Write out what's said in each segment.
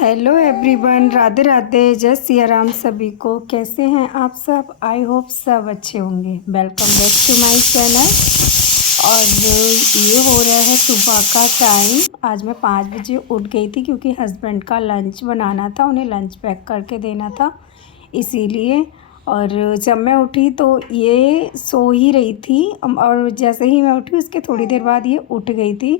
Hello everyone, Radhe Radhe, जय सिया राम। सभी को कैसे हैं आप सब? आई होप सब अच्छे होंगे। Welcome back to my channel. और ये हो रहा है सुबह का टाइम। आज मैं 5 बजे उठ गई थी क्योंकि हस्बैंड का लंच बनाना था, उन्हें लंच पैक करके देना था, इसीलिए। और जब मैं उठी तो ये सो ही रही थी, और जैसे ही मैं उठी उसके थोड़ी देर बाद ये उठ गई थी।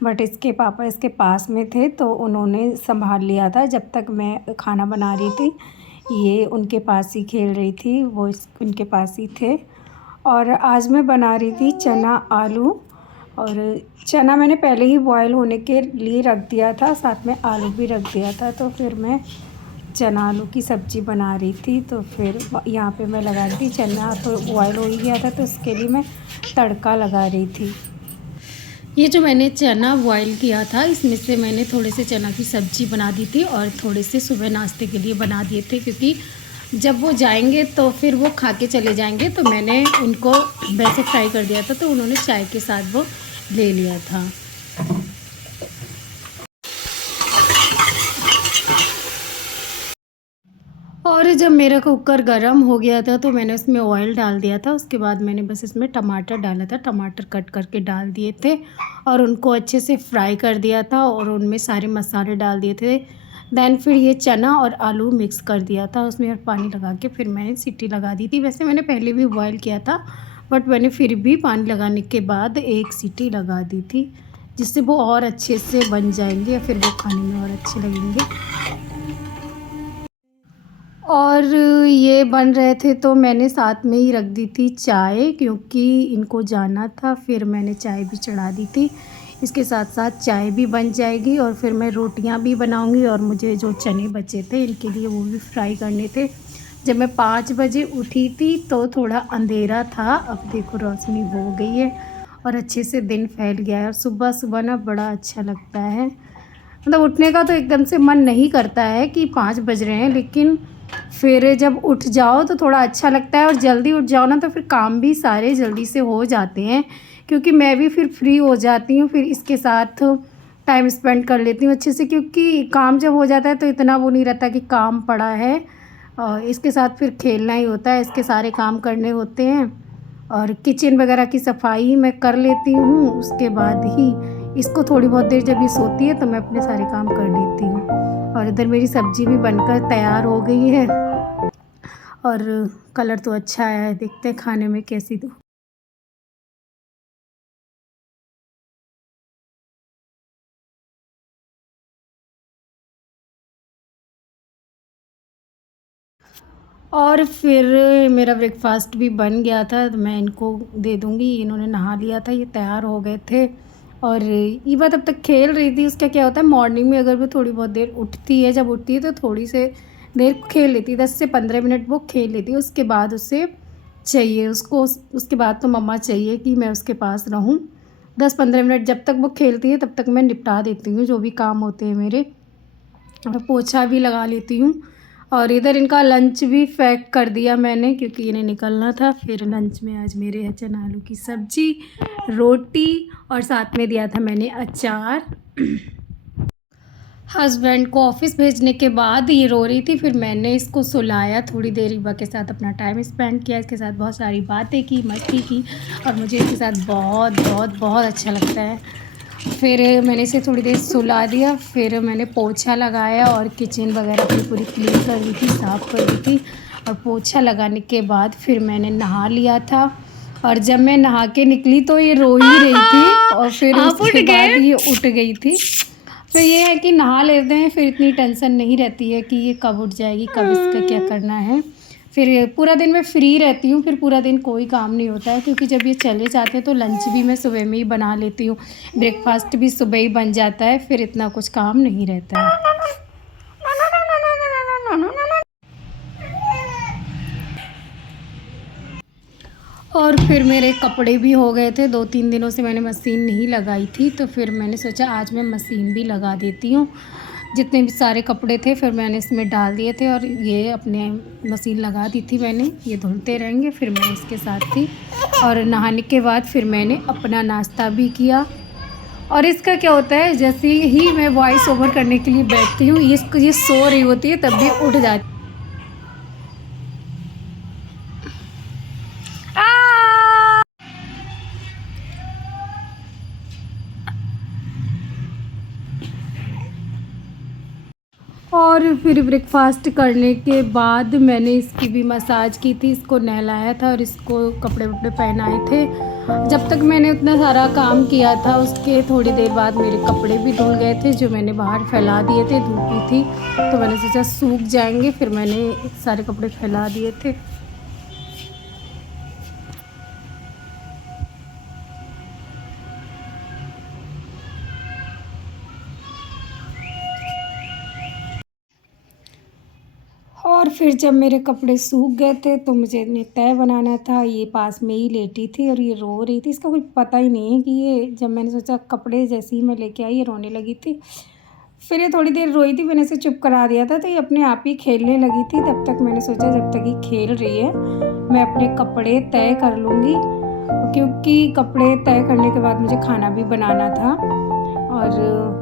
बट इसके पापा इसके पास में थे तो उन्होंने संभाल लिया था जब तक मैं खाना बना रही थी। ये उनके पास ही खेल रही थी, वो उनके पास ही थे। और आज मैं बना रही थी चना आलू। और चना मैंने पहले ही बॉयल होने के लिए रख दिया था, साथ में आलू भी रख दिया था। तो फिर मैं चना आलू की सब्ज़ी बना रही थी। तो फिर यहाँ पे मैं लगा रही थी, चना तो बॉयल हो ही गया था तो उसके लिए मैं तड़का लगा रही थी। ये जो मैंने चना बॉयल किया था, इसमें से मैंने थोड़े से चना की सब्ज़ी बना दी थी और थोड़े से सुबह नाश्ते के लिए बना दिए थे, क्योंकि जब वो जाएंगे तो फिर वो खा के चले जाएंगे। तो मैंने उनको वैसे फ्राई कर दिया था, तो उन्होंने चाय के साथ वो ले लिया था। और जब मेरा कुकर गरम हो गया था तो मैंने उसमें ऑयल डाल दिया था। उसके बाद मैंने बस इसमें टमाटर डाला था, टमाटर कट करके डाल दिए थे और उनको अच्छे से फ्राई कर दिया था और उनमें सारे मसाले डाल दिए थे। दैन फिर ये चना और आलू मिक्स कर दिया था उसमें, और पानी लगा के फिर मैंने सीटी लगा दी थी। वैसे मैंने पहले भी बॉयल किया था, बट मैंने फिर भी पानी लगाने के बाद एक सीटी लगा दी थी, जिससे वो और अच्छे से बन जाएंगे, फिर वो खाने में और अच्छे लगेंगे। और ये बन रहे थे तो मैंने साथ में ही रख दी थी चाय, क्योंकि इनको जाना था। फिर मैंने चाय भी चढ़ा दी थी, इसके साथ साथ चाय भी बन जाएगी। और फिर मैं रोटियां भी बनाऊंगी, और मुझे जो चने बचे थे इनके लिए वो भी फ्राई करने थे। जब मैं 5 बजे उठी थी तो थोड़ा अंधेरा था, अब देखो रोशनी हो गई है और अच्छे से दिन फैल गया है। और सुबह सुबह ना बड़ा अच्छा लगता है, मतलब उठने का तो एकदम से मन नहीं करता है कि 5 बज रहे हैं, लेकिन फिर जब उठ जाओ तो थोड़ा अच्छा लगता है। और जल्दी उठ जाओ ना तो फिर काम भी सारे जल्दी से हो जाते हैं, क्योंकि मैं भी फिर फ्री हो जाती हूँ, फिर इसके साथ टाइम स्पेंड कर लेती हूँ अच्छे से। क्योंकि काम जब हो जाता है तो इतना वो नहीं रहता कि काम पड़ा है, और इसके साथ फिर खेलना ही होता है, इसके सारे काम करने होते हैं। और किचन वगैरह की सफाई मैं कर लेती हूँ, उसके बाद ही इसको थोड़ी बहुत देर जब ये सोती है तो मैं अपने सारे काम कर लेती हूँ। और इधर मेरी सब्ज़ी भी बनकर तैयार हो गई है, और कलर तो अच्छा है, देखते हैं खाने में कैसी। तो और फिर मेरा ब्रेकफास्ट भी बन गया था, तो मैं इनको दे दूँगी। इन्होंने नहा लिया था, ये तैयार हो गए थे। और ईवा तब तक खेल रही थी। उसका क्या होता है, मॉर्निंग में अगर वो थोड़ी बहुत देर उठती है, जब उठती है तो थोड़ी से देर खेल लेती है, 10 से 15 मिनट वो खेल लेती है। उसके बाद उससे चाहिए उसको, उसके बाद तो मम्मा चाहिए कि मैं उसके पास रहूँ 10-15 मिनट। जब तक वो खेलती है तब तक मैं निपटा देती हूँ जो भी काम होते हैं मेरे, और पोछा भी लगा लेती हूँ। और इधर इनका लंच भी पैक कर दिया मैंने, क्योंकि इन्हें निकलना था। फिर लंच में आज मेरे है चना आलू की सब्ज़ी, रोटी, और साथ में दिया था मैंने अचार। हस्बैंड को ऑफ़िस भेजने के बाद ये रो रही थी, फिर मैंने इसको सुलाया, थोड़ी देर ईवा के साथ अपना टाइम स्पेंड किया, इसके साथ बहुत सारी बातें की, मस्ती की, और मुझे इसके साथ बहुत बहुत बहुत अच्छा लगता है। फिर मैंने इसे थोड़ी देर सुला दिया, फिर मैंने पोछा लगाया और किचन वगैरह भी पूरी क्लीन कर दी थी, साफ़ कर दी थी। और पोछा लगाने के बाद फिर मैंने नहा लिया था। और जब मैं नहा के निकली तो ये रो ही रही थी, और फिर उसके बाद ये उठ गई थी। फिर ये है कि नहा लेते हैं, फिर इतनी टेंशन नहीं रहती है कि ये कब उठ जाएगी, कब इसका क्या करना है। फिर पूरा दिन मैं फ्री रहती हूँ, फिर पूरा दिन कोई काम नहीं होता है, क्योंकि जब ये चले जाते हैं तो लंच भी मैं सुबह में ही बना लेती हूँ, ब्रेकफास्ट भी सुबह ही बन जाता है, फिर इतना कुछ काम नहीं रहता है। और फिर मेरे कपड़े भी हो गए थे, 2-3 दिनों से मैंने मशीन नहीं लगाई थी, तो फिर मैंने सोचा आज मैं मशीन भी लगा देती हूँ। जितने भी सारे कपड़े थे फिर मैंने इसमें डाल दिए थे, और ये अपने मशीन लगा दी थी मैंने, ये धुलते रहेंगे। फिर मैं इसके साथ थी, और नहाने के बाद फिर मैंने अपना नाश्ता भी किया। और इसका क्या होता है, जैसे ही मैं वॉइस ओवर करने के लिए बैठती हूँ, ये सो रही होती है तब भी उठ जाती है। और फिर ब्रेकफास्ट करने के बाद मैंने इसकी भी मसाज की थी, इसको नहलाया था और इसको कपड़े वपड़े पहनाए थे। जब तक मैंने उतना सारा काम किया था उसके थोड़ी देर बाद मेरे कपड़े भी धुल गए थे, जो मैंने बाहर फैला दिए थे, धूप में थी तो मैंने सोचा सूख जाएंगे, फिर मैंने सारे कपड़े फैला दिए थे। और फिर जब मेरे कपड़े सूख गए थे तो मुझे इन्हें तय बनाना था। ये पास में ही लेटी थी और ये रो रही थी, इसका कुछ पता ही नहीं है कि ये, जब मैंने सोचा कपड़े जैसे ही मैं लेके आई ये रोने लगी थी। फिर ये थोड़ी देर रोई थी, मैंने इसे चुप करा दिया था तो ये अपने आप ही खेलने लगी थी। तब तक मैंने सोचा जब तक ये खेल रही है मैं अपने कपड़े तय कर लूँगी, क्योंकि कपड़े तय करने के बाद मुझे खाना भी बनाना था। और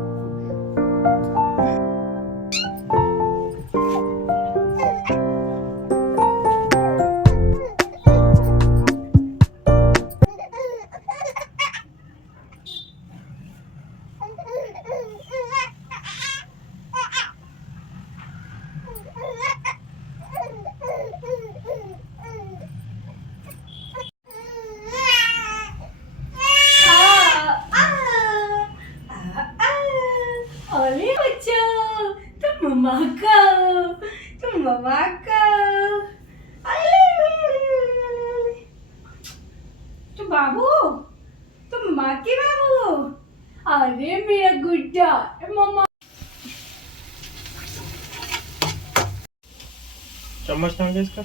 अरे बच्चों, तुम मम्मा का तुम बाबू, तुम मम्मा के बाबू। अरे मेरा गुड्डा मम्मा। चम्मच कहाँ गया इसका?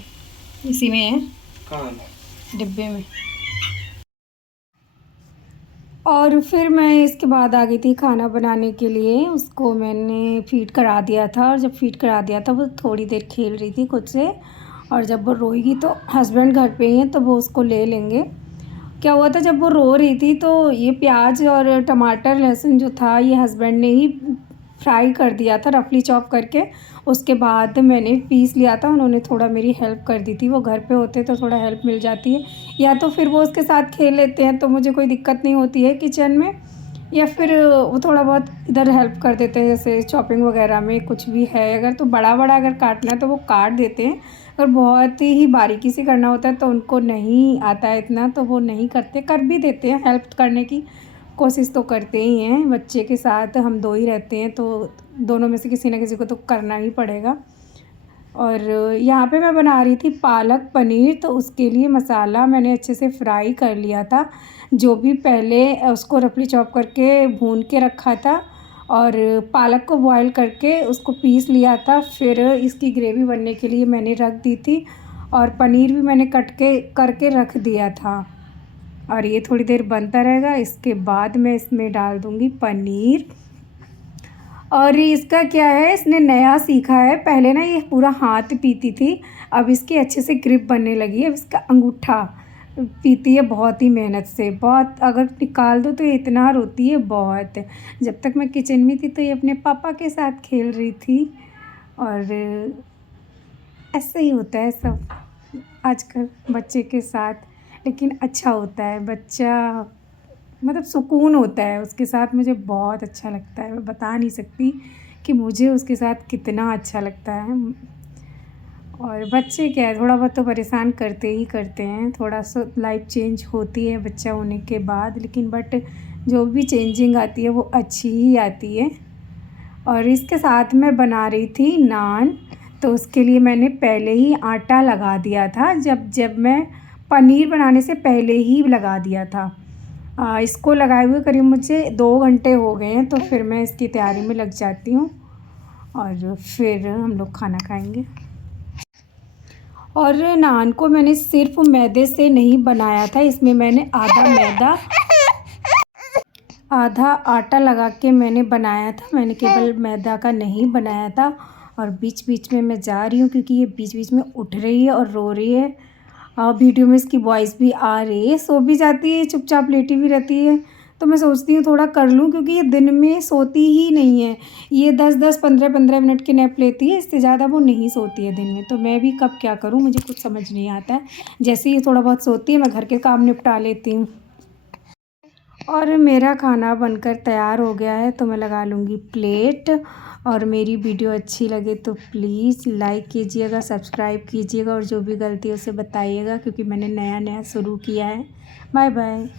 इसी में है, कहाँ? डिब्बे में। और फिर मैं इसके बाद आ गई थी खाना बनाने के लिए। उसको मैंने फीड करा दिया था और जब फीड करा दिया था वो थोड़ी देर खेल रही थी खुद से, और जब वो रोएगी तो हस्बैंड घर पे ही हैं तो वो उसको ले लेंगे। क्या हुआ था, जब वो रो रही थी तो ये प्याज और टमाटर लहसुन जो था ये हस्बैंड ने ही फ्राई कर दिया था रफली चॉप करके। उसके बाद मैंने पीस लिया था, उन्होंने थोड़ा मेरी हेल्प कर दी थी। वो घर पे होते तो थोड़ा हेल्प मिल जाती है, या तो फिर वो उसके साथ खेल लेते हैं तो मुझे कोई दिक्कत नहीं होती है किचन में, या फिर वो थोड़ा बहुत इधर हेल्प कर देते हैं, जैसे चॉपिंग वगैरह में कुछ भी है अगर तो बड़ा बड़ा अगर काटना है तो वो काट देते हैं। अगर बहुत ही बारीकी से करना होता है तो उनको नहीं आता है इतना, तो वो नहीं करते, कर भी देते हैं, हेल्प करने की कोशिश तो करते ही हैं। बच्चे के साथ हम दो ही रहते हैं तो दोनों में से किसी न किसी को तो करना ही पड़ेगा। और यहाँ पे मैं बना रही थी पालक पनीर, तो उसके लिए मसाला मैंने अच्छे से फ्राई कर लिया था, जो भी पहले उसको रफली चॉप करके भून के रखा था और पालक को बॉईल करके उसको पीस लिया था। फिर इसकी ग्रेवी बनने के लिए मैंने रख दी थी और पनीर भी मैंने कट के करके रख दिया था और ये थोड़ी देर बनता रहेगा। इसके बाद मैं इसमें डाल दूँगी पनीर। और इसका क्या है, इसने नया सीखा है, पहले ना ये पूरा हाथ पीती थी, अब इसकी अच्छे से ग्रिप बनने लगी है। अब इसका अंगूठा पीती है बहुत ही मेहनत से, बहुत, अगर निकाल दो तो ये इतना रोती है बहुत। जब तक मैं किचन में थी तो ये अपने पापा के साथ खेल रही थी। और ऐसे ही होता है सब आजकल बच्चे के साथ, लेकिन अच्छा होता है बच्चा, मतलब सुकून होता है उसके साथ। मुझे बहुत अच्छा लगता है, मैं बता नहीं सकती कि मुझे उसके साथ कितना अच्छा लगता है। और बच्चे क्या है, थोड़ा बहुत तो परेशान करते ही करते हैं, थोड़ा सा लाइफ चेंज होती है बच्चा होने के बाद, लेकिन बट जो भी चेंजिंग आती है वो अच्छी ही आती है। और इसके साथ मैं बना रही थी नान, तो उसके लिए मैंने पहले ही आटा लगा दिया था, जब मैं पनीर बनाने से पहले ही लगा दिया था। इसको लगाए हुए करीब मुझे 2 घंटे हो गए हैं, तो फिर मैं इसकी तैयारी में लग जाती हूँ और फिर हम लोग खाना खाएंगे। और नान को मैंने सिर्फ मैदे से नहीं बनाया था, इसमें मैंने आधा मैदा आधा आटा लगा के मैंने बनाया था, मैंने केवल मैदा का नहीं बनाया था। और बीच बीच में मैं जा रही हूँ क्योंकि ये बीच बीच में उठ रही है और रो रही है। वीडियो में इसकी वॉइस भी आ रही है, सो भी जाती है, चुपचाप लेटी भी रहती है, तो मैं सोचती हूँ थोड़ा कर लूँ, क्योंकि ये दिन में सोती ही नहीं है। ये 10-10 15-15 मिनट की नैप लेती है, इससे ज़्यादा वो नहीं सोती है दिन में। तो मैं भी कब क्या करूँ, मुझे कुछ समझ नहीं आता है। जैसे ही ये थोड़ा बहुत सोती है मैं घर के काम निपटा लेती हूँ। और मेरा खाना बनकर तैयार हो गया है, तो मैं लगा लूँगी प्लेट। और मेरी वीडियो अच्छी लगे तो प्लीज़ लाइक कीजिएगा, सब्सक्राइब कीजिएगा, और जो भी गलती है उसे बताइएगा, क्योंकि मैंने नया-नया शुरू किया है। Bye bye.